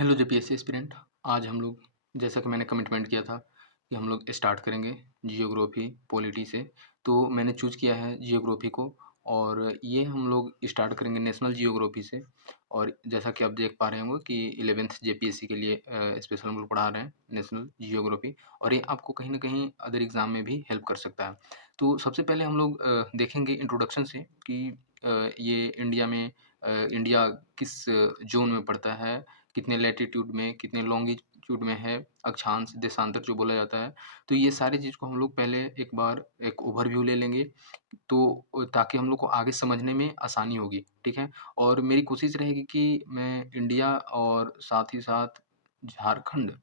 Hello JPSC aspirant. आज हम लोग, जैसा कि मैंने कमिटमेंट किया था कि हम लोग स्टार्ट करेंगे जियोग्राफी पॉलिटी से, तो मैंने चूज़ किया है जियोग्राफी को। और ये हम लोग स्टार्ट करेंगे नेशनल जियोग्राफी से। और जैसा कि आप देख पा रहे होंगे कि 11th जेपीएससी के लिए स्पेशल हम लोग पढ़ा रहे हैं नेशनल जियोग्राफी। और ये आपको कहीं न कहीं अदर एग्ज़ाम में भी हेल्प कर सकता है। तो सबसे पहले हम लोग देखेंगे इंट्रोडक्शन से कि ये इंडिया किस ज़ोन में पड़ता है, कितने लैटीट्यूड में, कितने लॉन्गिट्यूड में है, अक्षांश, देशांतर जो बोला जाता है। तो ये सारी चीज़ को हम लोग पहले एक बार एक ओवरव्यू ले लेंगे, तो ताकि हम लोग को आगे समझने में आसानी होगी, ठीक है? और मेरी कोशिश रहेगी कि मैं इंडिया और साथ ही साथ झारखंड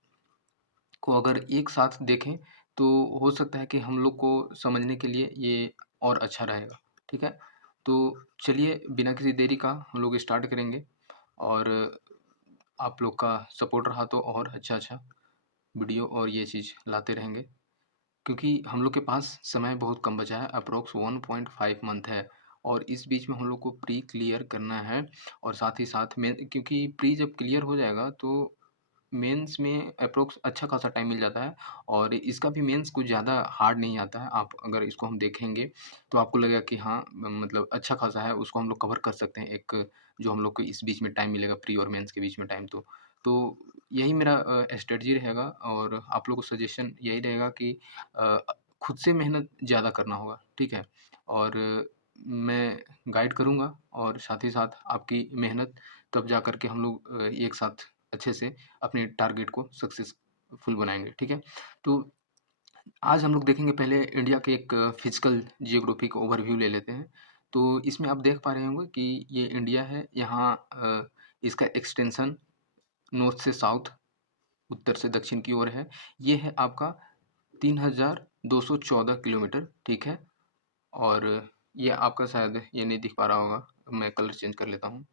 को अगर एक साथ देखें, तो हो सकता है कि हम लोग को समझने के लिए ये और अच्छा रहेगा, ठीक है? तो चलिए बिना किसी देरी का हम लोग स्टार्ट करेंगे। और आप लोग का सपोर्ट रहा तो और अच्छा-अच्छा वीडियो और ये चीज़ लाते रहेंगे, क्योंकि हम लोग के पास समय बहुत कम बचा है, अप्रॉक्स 1.5 मंथ है। और इस बीच में हम लोग को प्री क्लियर करना है। और साथ ही साथ में, क्योंकि प्री जब क्लियर हो जाएगा तो मेंस में अप्रॉक्स अच्छा खासा टाइम मिल जाता है। और इसका भी मेंस कुछ ज़्यादा हार्ड नहीं आता है। आप अगर इसको हम देखेंगे तो आपको लगेगा कि हाँ, मतलब अच्छा खासा है, उसको हम लोग कवर कर सकते हैं, एक जो हम लोग को इस बीच में टाइम मिलेगा प्री और मेंस के बीच में टाइम। तो यही मेरा स्ट्रेटजी रहेगा। और आप लोगों को सजेशन यही रहेगा कि अ, खुद से मेहनत ज़्यादा करना होगा, ठीक है? और मैं गाइड करूँगा और साथ ही साथ आपकी मेहनत, तब जा कर के हम लोग एक साथ अच्छे से अपने टारगेट को सक्सेसफुल बनाएँगे, ठीक है? तो आज हम लोग देखेंगे, पहले इंडिया के एक फिजिकल जियोग्राफी का ओवरव्यू ले लेते हैं। तो इसमें आप देख पा रहे होंगे कि ये इंडिया है, यहाँ इसका एक्सटेंशन नॉर्थ से साउथ, उत्तर से दक्षिण की ओर है। ये है आपका 3214 किलोमीटर, ठीक है? और ये आपका शायद ये नहीं दिख पा रहा होगा, मैं कलर चेंज कर लेता हूँ।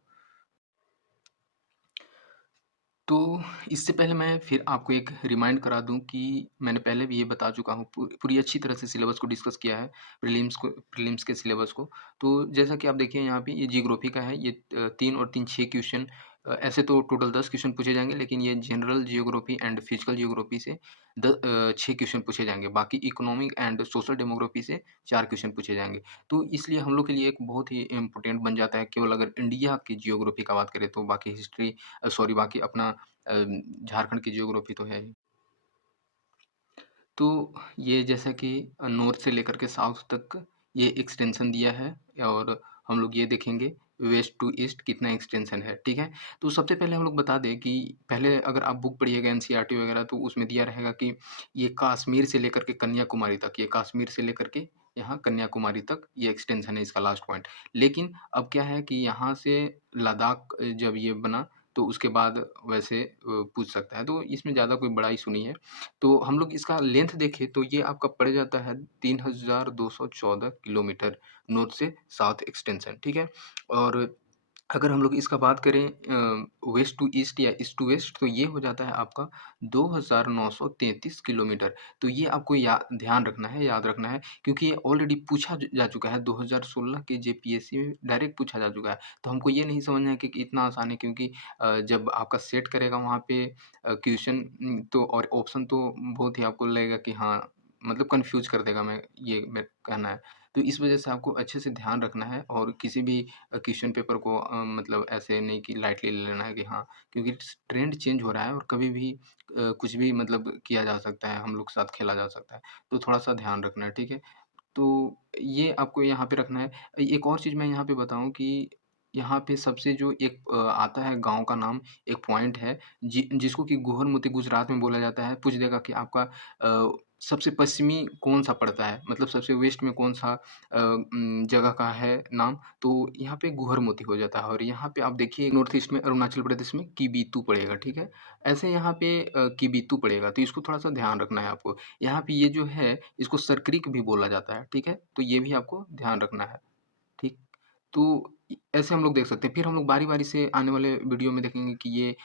तो इससे पहले मैं फिर आपको एक रिमाइंड करा दूँ कि मैंने पहले भी ये बता चुका हूँ, पूरी अच्छी तरह से सिलेबस को डिस्कस किया है, प्रीलिम्स के सिलेबस को। तो जैसा कि आप देखिए यहाँ पे ये जियोग्राफी का है, ये 3 और 3 6 क्वेश्चन, ऐसे तो टोटल 10 क्वेश्चन पूछे जाएँगे, लेकिन ये general geography and physical geography से 6 क्वेश्चन पूछे जाएँगे। बाकी इकोनॉमिक एंड सोशल डेमोग्राफी से 4 क्वेश्चन पूछे जाएँगे। तो इसलिए हम लोग के लिए एक बहुत ही इम्पोर्टेंट बन जाता है, केवल अगर इंडिया की जियोग्राफी का बात करें तो। बाकी हिस्ट्री, सॉरी, बाकी अपना झारखंड की जियोग्राफी तो है ही। तो ये जैसा कि नॉर्थ से लेकर के साउथ तक ये एक्सटेंशन दिया है। और हम लोग ये देखेंगे वेस्ट टू ईस्ट कितना एक्सटेंशन है, ठीक है? तो सबसे पहले हम लोग बता दें कि पहले अगर आप बुक पढ़िएगा एनसीईआरटी वगैरह, तो उसमें दिया रहेगा कि ये कश्मीर से लेकर के कन्याकुमारी तक, ये कश्मीर से लेकर के यहाँ कन्याकुमारी तक ये एक्सटेंशन है, इसका लास्ट पॉइंट। लेकिन अब क्या है कि यहाँ से लद्दाख जब ये बना, तो उसके बाद वैसे पूछ सकता है, तो इसमें ज़्यादा कोई बड़ा इश्यू नहीं है। तो हम लोग इसका लेंथ देखें तो ये आपका पड़ जाता है 3214 किलोमीटर, नॉर्थ से साउथ एक्सटेंशन, ठीक है? और अगर हम लोग इसका बात करें वेस्ट टू ईस्ट या ईस्ट टू वेस्ट, तो ये हो जाता है आपका 2933 किलोमीटर। तो ये आपको ध्यान रखना है, याद रखना है, क्योंकि ये ऑलरेडी पूछा जा चुका है 2016 के जेपीएससी में, डायरेक्ट पूछा जा चुका है। तो हमको ये नहीं समझना है कि इतना आसान है, क्योंकि जब आपका सेट करेगा वहाँ पे क्वेश्चन, तो और ऑप्शन तो बहुत ही आपको लगेगा कि हाँ, मतलब कन्फ्यूज़ कर देगा, मैं ये मेरा कहना है। तो इस वज़ह से आपको अच्छे से ध्यान रखना है और किसी भी क्वेश्चन पेपर को मतलब ऐसे नहीं कि लाइटली ले लेना है कि हाँ, क्योंकि ट्रेंड चेंज हो रहा है और कभी भी कुछ भी मतलब किया जा सकता है, हम लोग के साथ खेला जा सकता है। तो थोड़ा-सा ध्यान रखना है, ठीक है? तो ये आपको यहाँ पे रखना है। एक और चीज़ मैं यहाँ पे बताऊँ कि यहाँ पे सबसे जो एक आता है गाँव का नाम, एक पॉइंट है जिसको कि गोहरमुती गुजरात में बोला जाता है। पूछ देगा कि आपका सबसे पश्चिमी कौन-सा पड़ता है? मतलब सबसे वेस्ट में कौन-सा जगह का है नाम? तो यहाँ पे गोहरमुती हो जाता है। और यहाँ पे आप देखिए नॉर्थ ईस्ट में अरुणाचल प्रदेश में किबीतू पड़ेगा, ठीक है? ऐसे यहाँ पे किबीतू पड़ेगा, तो इसको थोड़ा-सा ध्यान रखना है आपको। यहाँ पे ये जो है, इसको सरक्रिक भी बोला जाता है, ठीक है? तो ये भी आपको ध्यान रखना है, ठीक? तो ऐसे हम लोग देख सकते हैं। फिर हम लोग बारी-बारी से आने वाले वीडियो में देखेंगे कि ये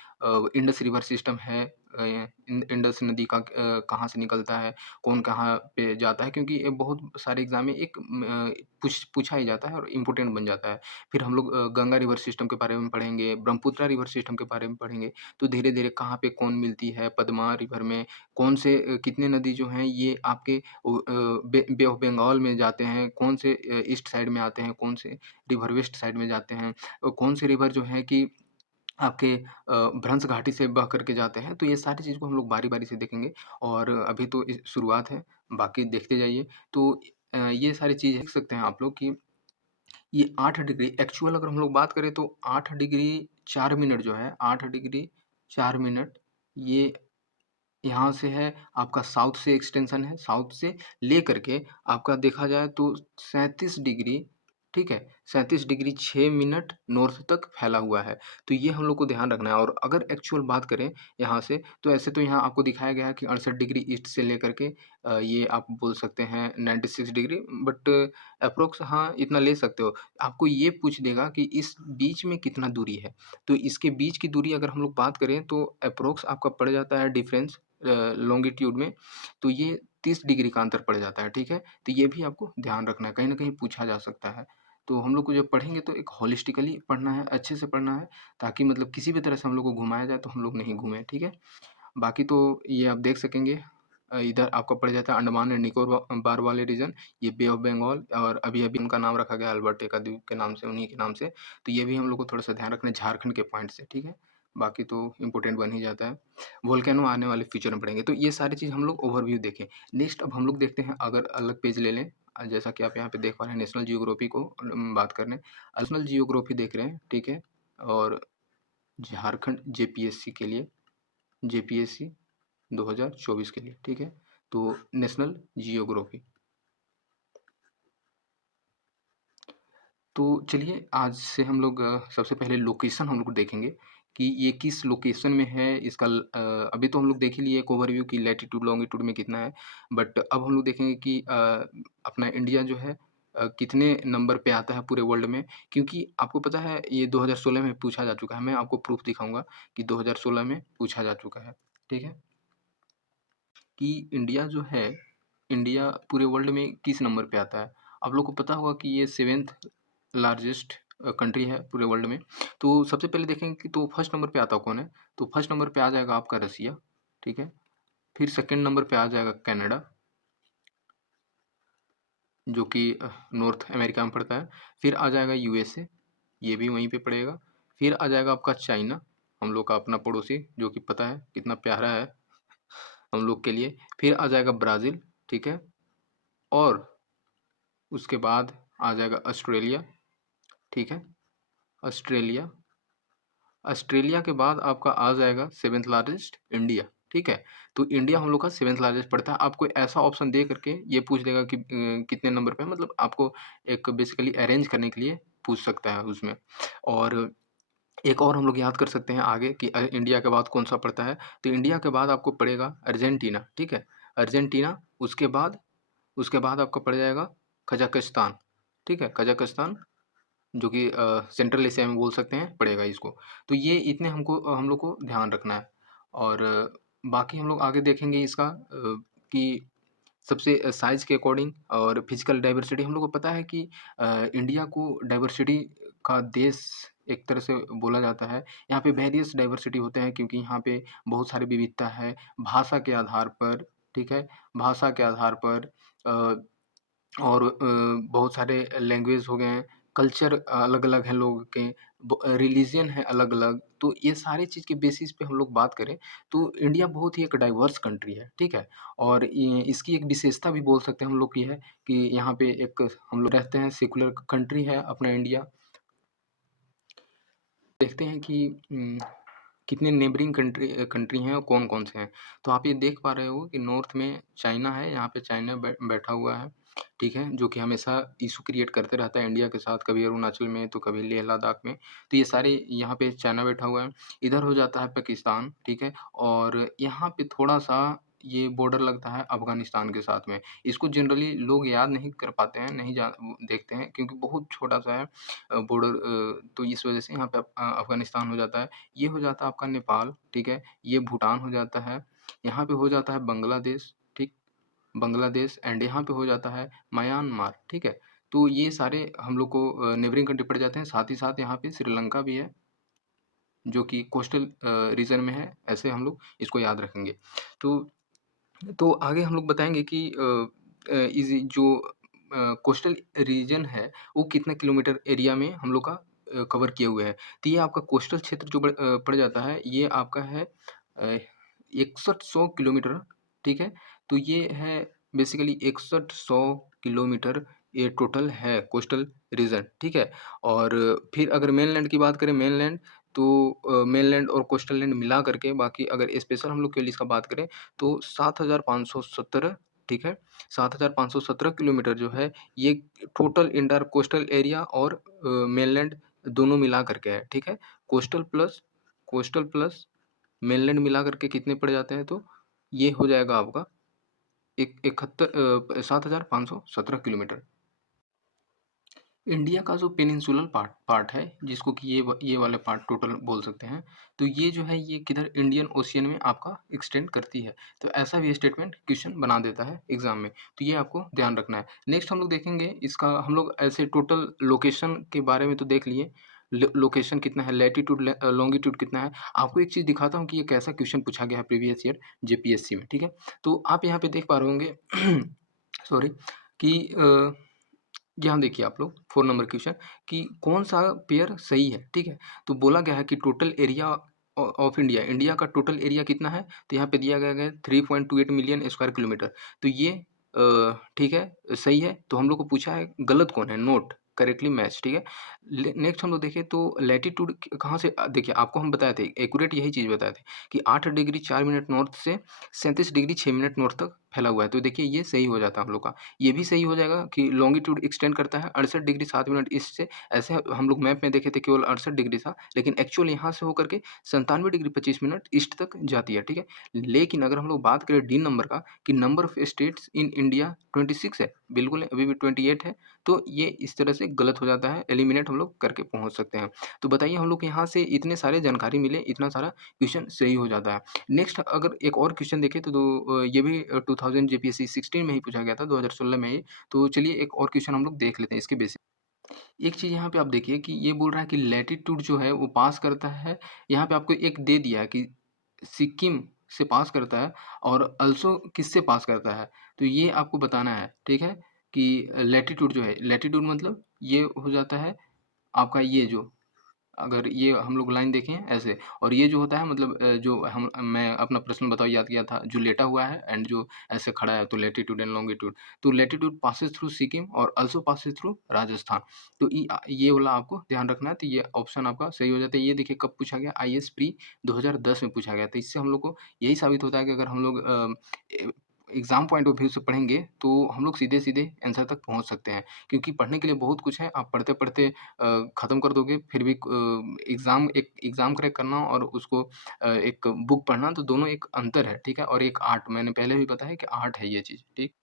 इंडस रिवर सिस्टम है। इंडस नदी का कहाँ से निकलता है, कौन कहाँ पे जाता है, क्योंकि ये बहुत सारे एग्ज़ाम में एक पूछा ही जाता है और इम्पोर्टेंट बन जाता है। फिर हम लोग गंगा रिवर सिस्टम के बारे में पढ़ेंगे, ब्रह्मपुत्रा रिवर सिस्टम के बारे में पढ़ेंगे। तो धीरे-धीरे कहाँ पे कौन मिलती है, पद्मा रिवर में कौन से कितने नदी जो हैं ये आपके बे ऑफ बंगाल में जाते हैं, कौन से ईस्ट साइड में आते हैं, कौन से रिवर वेस्ट साइड में जाते हैं, कौन से रिवर जो हैं कि आपके भ्रंश घाटी से बह कर के जाते हैं। तो ये सारी चीज़ को हम लोग बारी-बारी से देखेंगे और अभी तो शुरुआत है, बाकी देखते जाइए। तो ये सारी चीज़ देख सकते हैं आप लोग कि ये 8 डिग्री एक्चुअल अगर हम लोग बात करें तो 8 डिग्री 4 मिनट जो है, 8 डिग्री 4 मिनट ये यहाँ से है, आपका साउथ से एक्सटेंशन है, साउथ से लेकर के आपका देखा जाए तो 37 डिग्री, ठीक है? 37 डिग्री 6 मिनट नॉर्थ तक फैला हुआ है। तो ये हम लोग को ध्यान रखना है और अगर एक्चुअल बात करें यहाँ से, तो ऐसे तो यहाँ आपको दिखाया गया है कि 68 डिग्री ईस्ट से लेकर के ये आप बोल सकते हैं 96 डिग्री, बट एप्रोक्स हाँ, इतना ले सकते हो। आपको ये पूछ देगा कि इस बीच में कितना दूरी है? तो इसके बीच की दूरी अगर हम लोग बात करें तो एप्रोक्स आपका पड़ जाता है डिफरेंस लॉन्गिट्यूड में, तो ये 30 डिग्री का अंतर पड़ जाता है, ठीक है? तो ये भी आपको ध्यान रखना है, कहीं न कहीं पूछा जा सकता है। तो हम लोग को जब पढ़ेंगे तो एक होलिस्टिकली पढ़ना है, अच्छे से पढ़ना है, ताकि मतलब किसी भी तरह से हम लोग को घुमाया जाए तो हम लोग नहीं घूमें, ठीक है? बाकी तो ये आप देख सकेंगे। इधर आपका पड़ जाता है अंडमान एंड निकोबार वाले रीजन, ये बे ऑफ बंगाल और अभी-अभी उनका नाम रखा गया अल्बर्टा का द्वीप के नाम से, उन्हीं के नाम से। तो ये भी हम लोग को थोड़ा-सा ध्यान रखना है झारखंड के पॉइंट से, ठीक है? बाकी तो इम्पोर्टेंट बन ही जाता है। वोल्केनो आने वाले फ्यूचर में पढ़ेंगे, तो ये सारी चीज़ हम लोग ओवरव्यू देखें। नेक्स्ट अब हम लोग देखते हैं, अगर अलग पेज ले लें, जैसा कि आप यहाँ पे देख पा रहे हैं नेशनल जियोग्राफी को बात कर रहे हैं। नेशनल जियोग्राफी देख रहे हैं, ठीक है? और झारखंड जेपीएससी के लिए, जेपीएससी 2024 के लिए, ठीक है? तो नेशनल जियोग्राफी। तो चलिए आज से हम लोग सबसे पहले लोकेशन हम लोग देखेंगे कि ये किस लोकेशन में है। इसका अभी तो हम लोग देख ही लिए एक ओवरव्यू कि लैटीट्यूड लॉन्गिट्यूड में कितना है, बट अब हम लोग देखेंगे कि अपना इंडिया जो है कितने नंबर पे आता है पूरे वर्ल्ड में, क्योंकि आपको पता है ये 2016 में पूछा जा चुका है। मैं आपको प्रूफ दिखाऊंगा कि 2016 में पूछा जा चुका है, ठीक है? कि इंडिया जो है, इंडिया पूरे वर्ल्ड में किस नंबर पे आता है। आप लोग को पता होगा कि ये 7th लार्जेस्ट कंट्री है पूरे वर्ल्ड में। तो सबसे पहले देखेंगे कि तो फर्स्ट नंबर पे आता कौन है, तो फर्स्ट नंबर पे आ जाएगा आपका रसिया, ठीक है? फिर सेकंड नंबर पे आ जाएगा कनाडा, जो कि नॉर्थ अमेरिका में पड़ता है। फिर आ जाएगा यूएसए, ये भी वहीं पे पड़ेगा। फिर आ जाएगा आपका चाइना, हम लोग का अपना पड़ोसी, जो कि पता है कितना प्यारा है हम लोग के लिए। फिर आ जाएगा ब्राज़ील, ठीक है? और उसके बाद आ जाएगा ऑस्ट्रेलिया, ठीक है? ऑस्ट्रेलिया, ऑस्ट्रेलिया के बाद आपका आ जाएगा 7th लार्जेस्ट इंडिया, ठीक है? तो इंडिया हम लोग का 7th लार्जेस्ट पड़ता है। आपको ऐसा ऑप्शन दे करके ये पूछ लेगा कि कितने नंबर पे है, मतलब आपको एक बेसिकली अरेंज करने के लिए पूछ सकता है उसमें। और एक और हम लोग याद कर सकते हैं आगे कि इंडिया के बाद कौन-सा पड़ता है, तो इंडिया के बाद आपको पड़ेगा अर्जेंटीना, ठीक है? अर्जेंटीना, उसके बाद आपका पड़ जाएगा कज़ाकिस्तान, ठीक है? कज़ाकिस्तान, जो कि सेंट्रल एशिया में बोल सकते हैं, पड़ेगा इसको। तो ये इतने हम लोग को ध्यान रखना है और बाकी हम लोग आगे देखेंगे इसका कि सबसे साइज़ के अकॉर्डिंग और फिजिकल डाइवर्सिटी हम लोग को पता है कि इंडिया को डाइवर्सिटी का देश एक तरह से बोला जाता है। यहाँ पे वेरियस डाइवर्सिटी होते हैं क्योंकि यहाँ पे बहुत सारी विविधता है, भाषा के आधार पर, ठीक है? भाषा के आधार पर अ और बहुत सारे लैंग्वेज हो गए हैं, कल्चर अलग-अलग हैं लोगों के, रिलीजन है अलग-अलग। तो ये सारी चीज़ के बेसिस पे हम लोग बात करें, तो इंडिया बहुत ही एक डाइवर्स कंट्री है, ठीक है? और इसकी एक विशेषता भी बोल सकते हैं हम लोग की है कि यहाँ पे एक हम लोग रहते हैं, सेक्युलर कंट्री है अपना इंडिया। देखते हैं कि कितने नेबरिंग कंट्री हैं और कौन-कौन से हैं। तो आप ये देख पा रहे हो कि नॉर्थ में चाइना है, यहाँ पे चाइना बैठा हुआ है, ठीक है? जो कि हमेशा इश्यू क्रिएट करते रहता है इंडिया के साथ, कभी अरुणाचल में, तो कभी लेह लद्दाख में। तो ये सारे यहाँ पे चाइना बैठा हुआ है। इधर हो जाता है पाकिस्तान, ठीक है? और यहाँ पे थोड़ा-सा ये बॉर्डर लगता है अफ़गानिस्तान के साथ में। इसको जनरली लोग याद नहीं कर पाते हैं, नहीं देखते हैं क्योंकि बहुत छोटा-सा है बॉर्डर तो इस वज़ह से यहाँ पे अफ़गानिस्तान हो जाता है। ये हो जाता है आपका नेपाल, ठीक है? ये भूटान हो जाता है, यहाँ पे हो जाता है बांग्लादेश, ठीक? बांग्लादेश एंड यहाँ पे हो जाता है म्यांमार, ठीक है? तो ये सारे हम लोग को नेबरिंग कंट्री पड़ जाते हैं, साथ ही साथ यहाँ पे श्रीलंका भी है, जो कि कोस्टल रीजन में है, ऐसे हम लोग इसको याद रखेंगे। तो आगे हम लोग बताएँगे कि इज़ जो कोस्टल रीजन है, वो कितना किलोमीटर एरिया में हम लोग का कवर किए हुए हैं। तो ये आपका कोस्टल क्षेत्र जो पड़ जाता है, ये आपका है 6100 किलोमीटर, ठीक है? तो ये है बेसिकली 6100 किलोमीटर ये टोटल है कोस्टल रीजन, ठीक है? और फिर अगर मेनलैंड की बात करें मेनलैंड तो मेनलैंड और कोस्टल लैंड मिला करके बाकी अगर स्पेशल हम लोग के लिए इसका बात करें तो 7517 ठीक है? 7517 किलोमीटर जो है ये टोटल इंटर कोस्टल एरिया और मेनलैंड दोनों मिला करके है, ठीक है? कोस्टल प्लस मेनलैंड मिला करके कितने पड़ जाते हैं तो ये हो जाएगा आपका 7517 किलोमीटर। इंडिया का जो पेनिनसुलर पार्ट है जिसको कि ये वाले पार्ट टोटल बोल सकते हैं, तो ये जो है ये किधर इंडियन ओशियन में आपका एक्सटेंड करती है। तो ऐसा भी स्टेटमेंट क्वेश्चन बना देता है एग्जाम में, तो ये आपको ध्यान रखना है। नेक्स्ट हम लोग देखेंगे इसका हम लोग ऐसे टोटल लोकेशन के बारे में तो देख लिए, लोकेशन कितना है, लैटिट्यूड लॉन्गिट्यूड कितना है। आपको एक चीज़ दिखाता हूँ कि ये कैसा क्वेश्चन पूछा गया है प्रीवियस ईयर जेपीएससी में, ठीक है? तो आप यहाँ पे देख पा रहे होंगे सॉरी कि यहाँ देखिए आप लोग 4 नंबर क्वेश्चन कि कौन-सा पेयर सही है, ठीक है? तो बोला गया है कि total area of India, India का टोटल एरिया कितना है? तो यहाँ पे दिया गया है 3.28 मिलियन स्क्वायर किलोमीटर। तो ये ठीक है, सही है। तो हम लोग को पूछा है गलत कौन है? नोट, करेक्टली मैच, ठीक है? नेक्स्ट हम लोग देखें तो लैटिट्यूड कहाँ से देखिए आपको हम बताए थे, एक्यूरेट यही चीज़ बताए थे कि 8 डिग्री 4 मिनट नॉर्थ से 37 डिग्री 6 मिनट नॉर्थ तक फैला हुआ है। तो देखिए ये सही हो जाता है हम लोग का। ये भी सही हो जाएगा कि लॉन्गिट्यूड एक्सटेंड करता है 68 डिग्री 7 मिनट ईस्ट से। ऐसे हम लोग मैप में देखे थे केवल 68 डिग्री था, लेकिन एक्चुअल यहाँ से होकर के 97 डिग्री 25 मिनट ईस्ट तक जाती है, ठीक है? लेकिन अगर हम लोग बात करें डी नंबर का कि number of states in India 26 है, बिल्कुल अभी भी 28 है, तो ये इस तरह से गलत हो जाता है, एलिमिनेट हम लोग करके पहुँच सकते हैं। तो बताइए हम लोग को यहाँ से इतने सारे जानकारी मिले, इतना सारा क्वेश्चन सही हो जाता है। नेक्स्ट अगर एक और क्वेश्चन देखें तो ये भी 2000 जेपीएससी 16 में ही पूछा गया था, 2016 में ही। तो चलिए एक और क्वेश्चन हम लोग देख लेते हैं इसके बेसिस। एक चीज़ यहाँ पे आप देखिए कि ये बोल रहा है कि लैटिट्यूड जो है वो पास करता है, यहाँ पे आपको एक दे दिया है कि सिक्किम से पास करता है और अल्सो किससे पास करता है। तो ये आपको बताना है, ठीक है? कि लैटिट्यूड जो है, लैटिट्यूड मतलब ये हो जाता है आपका ये जो अगर ये हम लोग लाइन देखें ऐसे और ये जो होता है मतलब जो हम मैं अपना प्रश्न बताओ याद किया था, जो लेटा हुआ है एंड जो ऐसे खड़ा है तो लैटिट्यूड एंड लॉन्गिट्यूड। तो लैटिट्यूड पासेस थ्रू सिक्किम और आल्सो पासेस थ्रू राजस्थान। तो ये वाला आपको ध्यान रखना है, तो ये ऑप्शन आपका सही हो जाता है। ये देखिए कब पूछा गया, आईएएस प्री 2010 में पूछा गया था। इससे हम लोग को यही साबित होता है कि अगर हम लोग एग्ज़ाम पॉइंट ऑफ व्यू से पढ़ेंगे तो हम लोग सीधे-सीधे आंसर तक पहुँच सकते हैं। क्योंकि पढ़ने के लिए बहुत कुछ है, आप पढ़ते-पढ़ते ख़त्म कर दोगे फिर भी एग्ज़ाम क्रैक करना और उसको एक बुक पढ़ना तो दोनों एक अंतर है, ठीक है? और एक आर्ट मैंने पहले भी बताया कि आर्ट है ये चीज़, ठीक?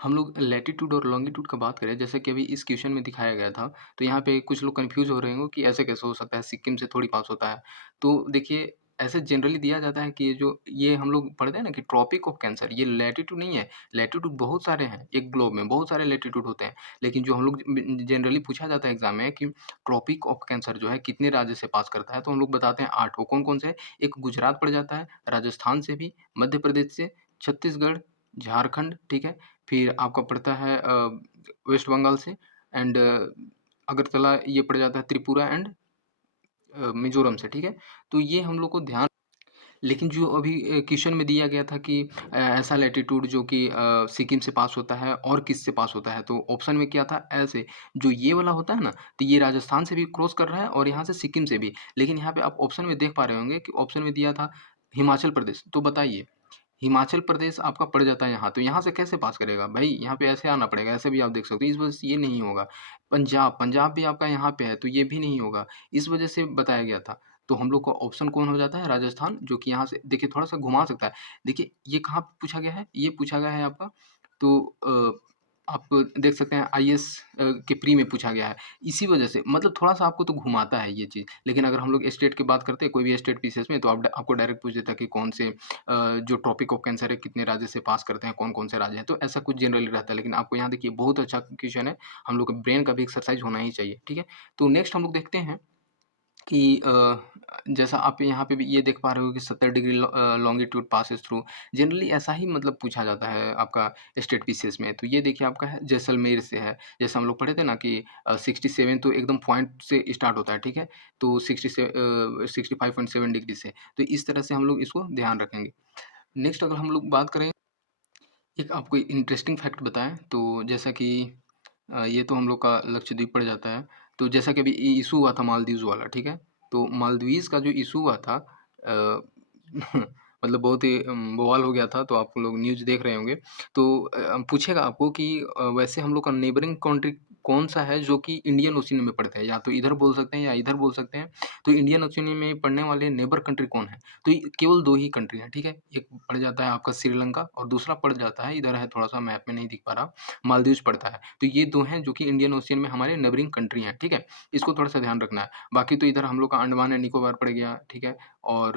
हम लोग लैटिट्यूड और लॉन्गिट्यूड का बात करें जैसे कि अभी इस क्वेश्चन में दिखाया गया था, तो यहाँ पे कुछ लोग कन्फ्यूज़ हो रहे होंगे कि ऐसे कैसे हो सकता है, सिक्किम से थोड़ी पास होता है। तो देखिए ऐसे जनरली दिया जाता है कि ये हम लोग पढ़ते हैं ना कि ट्रॉपिक ऑफ कैंसर ये लैटिट्यूड नहीं है, लैटिट्यूड बहुत सारे हैं, एक ग्लोब में बहुत सारे लैटिट्यूड होते हैं। लेकिन जो हम लोग जनरली पूछा जाता है एग्ज़ाम में कि ट्रॉपिक ऑफ कैंसर जो है कितने राज्य से पास करता है, तो हम लोग बताते हैं 8 वो कौन-कौन से हैं? एक गुजरात पड़ जाता है, राजस्थान से भी, मध्य प्रदेश से, छत्तीसगढ़, झारखंड, ठीक है? फिर आपका पड़ता है वेस्ट बंगाल से एंड अगरतला ये पड़ जाता है त्रिपुरा एंड मिज़ोरम से, ठीक है? तो ये हम लोग को ध्यान लेकिन जो अभी क्वेश्चन में दिया गया था कि ऐसा लैटिट्यूड जो कि सिक्किम से पास होता है और किससे पास होता है, तो ऑप्शन में क्या था ऐसे, जो ये वाला होता है ना, तो ये राजस्थान से भी क्रॉस कर रहा है और यहाँ से सिक्किम से भी। लेकिन यहाँ पे आप ऑप्शन में देख पा रहे होंगे कि ऑप्शन में दिया था हिमाचल प्रदेश, तो बताइए हिमाचल प्रदेश आपका पड़ जाता है यहाँ, तो यहाँ से कैसे पास करेगा? भाई यहाँ पे ऐसे आना पड़ेगा, ऐसे भी आप देख सकते हो, इस वजह से ये नहीं होगा। पंजाब, पंजाब भी आपका यहाँ पे है, तो ये भी नहीं होगा, इस वजह से बताया गया था। तो हम लोग का ऑप्शन कौन हो जाता है? राजस्थान, जो कि यहाँ से देखिए थोड़ा-सा घुमा सकता है। देखिए ये कहाँ पूछा गया है? ये पूछा गया है आपका, तो आप देख सकते हैं आईएएस के प्री में पूछा गया है। इसी वजह से मतलब थोड़ा-सा आपको तो घुमाता है ये चीज़। लेकिन अगर हम लोग स्टेट की बात करते हैं, कोई भी स्टेट पीसीएस में, तो आपको डायरेक्ट पूछ देता है कि कौन से जो टॉपिक ऑफ कैंसर है, कितने राज्य से पास करते हैं, कौन-कौन से राज्य हैं। तो ऐसा कुछ जनरली रहता है। लेकिन आपको यहाँ देखिए बहुत अच्छा क्वेश्चन है। हम लोग के ब्रेन का भी एक्सरसाइज़ होना ही चाहिए, ठीक है? तो नेक्स्ट हम लोग देखते हैं कि जैसा आप यहाँ पे भी ये देख पा रहे हो कि 70 degree longitude passes through. Generally ऐसा ही मतलब पूछा जाता है आपका स्टेट पीसीएस में। तो ये देखिए आपका है जैसलमेर से है। जैसे हम लोग पढ़े थे ना कि 67 तो एकदम पॉइंट से स्टार्ट होता है, ठीक है? तो 65.7 डिग्री से। तो इस तरह से हम लोग इसको ध्यान रखेंगे। नेक्स्ट अगर हम लोग बात करें, एक आपको इंटरेस्टिंग फैक्ट बताएँ, तो जैसा कि ये तो हम लोग का लक्षद्वीप पड़ जाता है। तो जैसा कि अभी इश्यू हुआ था मालदीव्स वाला, ठीक है? तो मालदीव्स का जो इश्यू हुआ था मतलब बहुत ही बवाल हो गया था, तो आप लोग न्यूज़ देख रहे होंगे। तो पूछेगा आपको कि वैसे हम लोग का नेबरिंग कंट्री कौन-सा है जो कि इंडियन ओशियन में पड़ता है? या तो इधर बोल सकते हैं या इधर बोल सकते हैं। तो इंडियन ओशियन में पड़ने वाले नेबर कंट्री कौन है? तो ये केवल 2 ही कंट्री हैं, ठीक है? एक पड़ जाता है आपका श्रीलंका और दूसरा पड़ जाता है, इधर है थोड़ा-सा मैप में नहीं दिख पा रहा, मालदीव्स पड़ता है। तो ये 2 हैं जो कि इंडियन ओशियन में हमारे नेबरिंग कंट्री हैं, ठीक है? इसको थोड़ा-सा ध्यान रखना है। बाकी तो इधर हम लोग का अंडमान एंड निकोबार पड़ गया, ठीक है? और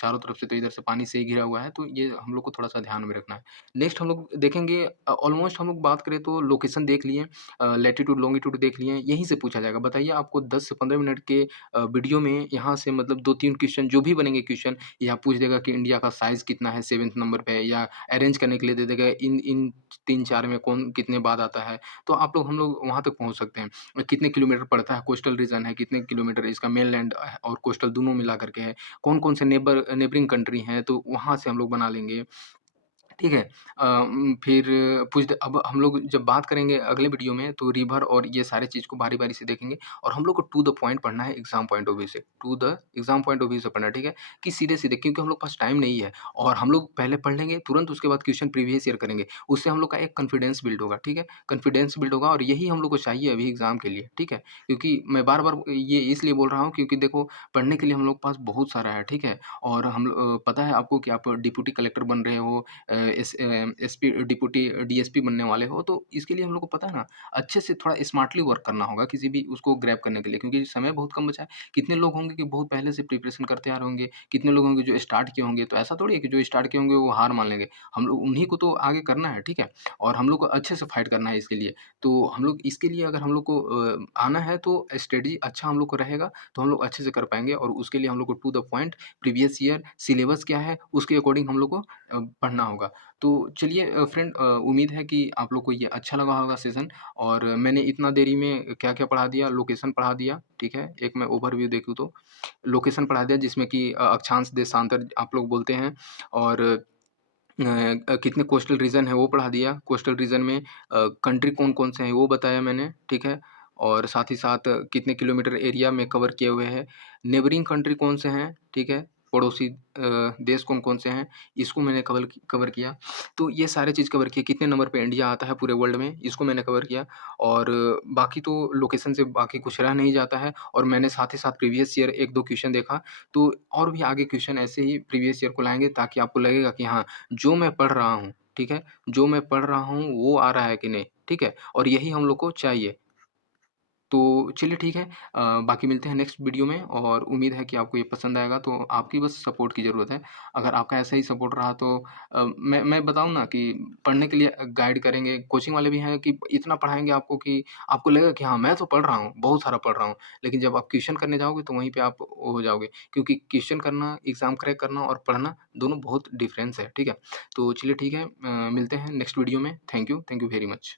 चारों तरफ से तो इधर से पानी से ही घिरा हुआ है, तो ये हम लोग को थोड़ा-सा ध्यान में रखना है। नेक्स्ट हम लोग देखेंगे, ऑलमोस्ट हम लोग बात करें तो लोकेशन देख लिए, लैटीट्यूड, लॉन्गिट्यूड देख लिए, यहीं से पूछा जाएगा। बताइए आपको 10 से 15 मिनट के वीडियो में यहाँ से मतलब 2-3 क्वेश्चन जो भी बनेंगे क्वेश्चन, या पूछ देगा कि इंडिया का साइज़ कितना है 7th नंबर पे, या अरेंज करने के लिए दे देगा इन इन 3-4 में कौन कितने बाद आता है। तो हम लोग वहाँ तक पहुँच सकते हैं। कितने किलोमीटर पड़ता है, कोस्टल रीजन है, कितने किलोमीटर इसका मेनलैंड और कोस्टल दोनों मिला करके है। कौन-कौन से नेबरिंग कंट्री हैं, तो वहाँ से हम लोग बना लेंगे। ठीक है? फिर अब हम लोग जब बात करेंगे अगले वीडियो में, तो रिवर और ये सारे चीज़ को बारी-बारी से देखेंगे, और हम लोग को टू द पॉइंट पढ़ना है, एग्ज़ाम पॉइंट ऑफ व्यू से। To the exam point of view से पढ़ना है, ठीक है? कि सीधे-सीधे, क्योंकि हम लोग के पास टाइम नहीं है, और हम लोग पहले पढ़ लेंगे, तुरंत उसके बाद क्वेश्चन प्रीवियस ईयर करेंगे। उससे हम लोग का एक कॉन्फिडेंस बिल्ड होगा, ठीक है? कॉन्फिडेंस बिल्ड होगा, और यही हम लोग को चाहिए अभी एग्ज़ाम के लिए, ठीक है? क्योंकि मैं बार-बार ये इसलिए बोल रहा हूँ, क्योंकि देखो पढ़ने के लिए हम लोग के पास बहुत सारा है, ठीक है? और पता है आपको कि आप डिप्टी कलेक्टर बन रहे हो, एसपी डिप्टी डीएसपी बनने वाले हो, तो इसके लिए हम लोग को पता है ना, अच्छे से थोड़ा स्मार्टली वर्क करना होगा किसी भी उसको ग्रैब करने के लिए, क्योंकि समय बहुत कम बचा है। कितने लोग होंगे कि बहुत पहले से प्रिपरेशन करते आ रहे होंगे, कितने लोग होंगे जो स्टार्ट किए होंगे, तो ऐसा थोड़ी है कि जो स्टार्ट किए होंगे वो हार मान लेंगे। हम लोग उन्हीं को तो आगे करना है, ठीक है? और हम लोग को अच्छे से फाइट करना है इसके लिए। तो हम लोग इसके लिए अगर हम लोग को आना है, तो स्टडी अच्छा हम लोग को रहेगा, तो हम लोग अच्छे से कर पाएँगे, और उसके लिए हम लोग को to the point previous year syllabus क्या है, उसके अकॉर्डिंग हम लोग को पढ़ना होगा। तो चलिए फ्रेंड, उम्मीद है कि आप लोग को ये अच्छा लगा होगा सेशन, और मैंने इतना देरी में क्या-क्या पढ़ा दिया, लोकेशन पढ़ा दिया, ठीक है? एक मैं ओवरव्यू देखूँ तो लोकेशन पढ़ा दिया, जिसमें कि अक्षांश, देशांतर आप लोग बोलते हैं, और कितने कोस्टल रीजन है वो पढ़ा दिया। कोस्टल रीजन में कंट्री कौन-कौन से हैं वो बताया मैंने, ठीक है? और साथ ही साथ कितने किलोमीटर एरिया में कवर किए हुए हैं। नेबरिंग कंट्री कौन से हैं, ठीक है? पड़ोसी देश कौन-कौन से हैं, इसको मैंने कवर किया। तो ये सारे चीज़ कवर किए। कितने नंबर पे इंडिया आता है पूरे वर्ल्ड में, इसको मैंने कवर किया, और बाकी तो लोकेशन से बाकी कुछ रह नहीं जाता है, और मैंने साथ ही साथ प्रीवियस ईयर 1-2 क्वेश्चन देखा, तो और भी आगे क्वेश्चन ऐसे ही प्रीवियस ईयर को लाएँगे, ताकि आपको लगेगा कि हाँ, जो मैं पढ़ रहा हूँ, ठीक है? जो मैं पढ़ रहा हूँ वो आ रहा है कि नहीं, ठीक है? और यही हम लोग को चाहिए। तो चलिए ठीक है, बाकी मिलते हैं नेक्स्ट वीडियो में, और उम्मीद है कि आपको ये पसंद आएगा, तो आपकी बस सपोर्ट की ज़रूरत है। अगर आपका ऐसा ही सपोर्ट रहा, तो मैं बताऊँ ना कि पढ़ने के लिए गाइड करेंगे, कोचिंग वाले भी हैं कि इतना पढ़ाएँगे आपको कि आपको लगेगा कि हाँ, मैं तो पढ़ रहा हूँ, बहुत सारा पढ़ रहा हूँ। लेकिन जब आप क्वेश्चन करने जाओगे, तो वहीं पे आप वो हो जाओगे, क्योंकि क्वेश्चन करना, एग्ज़ाम क्रैक करना और पढ़ना, दोनों बहुत डिफरेंस है, ठीक है? तो चलिए ठीक है, मिलते हैं नेक्स्ट वीडियो में। Thank you very much.